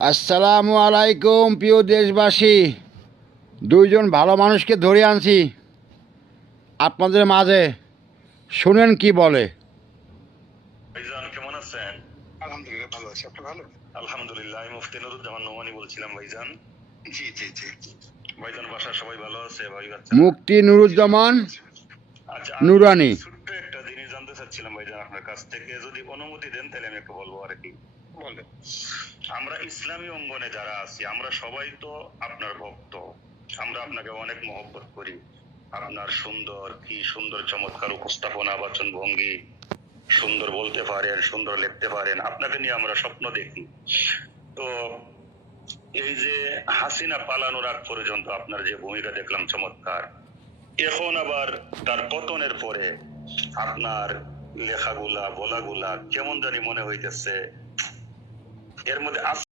আসসালামু আলাইকুম প্রিয় দেশবাসী। দুইজন ভালো মানুষকে ধরে আনছি আপনাদের মাঝে, শুনেন কি বলে। ভাইজান কেমন আছেন? আলহামদুলিল্লাহ ভালো আছি। আপনি ভালো? আলহামদুলিল্লাহ। আমি মুফতি নুরুজ্জামান নোমানী বলছিলাম ভাইজান। জি জি জি। ভাইজান বাসার সবাই ভালো আছে? ভাই বাচ্চা? মুফতি নুরুজ্জামান আচ্ছা, নুরানি। ছোট্ট একটা জিনিস জানতে চাচ্ছিলাম ভাইজান আপনার কাছ থেকে, যদি অনুমতি দেন তাহলে আমি একটু বলবো আর কি। বলেন। আমরা ইসলামী অঙ্গনে যারা আছি আমরা সবাই তো আপনার ভক্ত, আমরা আপনাকে অনেক মহব্বত করি। আপনার সুন্দর চমৎকার উপস্থাপনা, বাচন ভঙ্গি, সুন্দর বলতে পারেন, সুন্দর লিখতে পারেন, আপনাকে নিয়ে আমরা স্বপ্ন দেখি। তো এই যে হাসিনা পালানোর আগ পর্যন্ত আপনার যে ভূমিকা দেখলাম চমৎকার, এখন আবার তার পতনের পরে আপনার লেখাগুলা বলাগুলা কেমন জানি মনে হইতেছে এর মধ্যে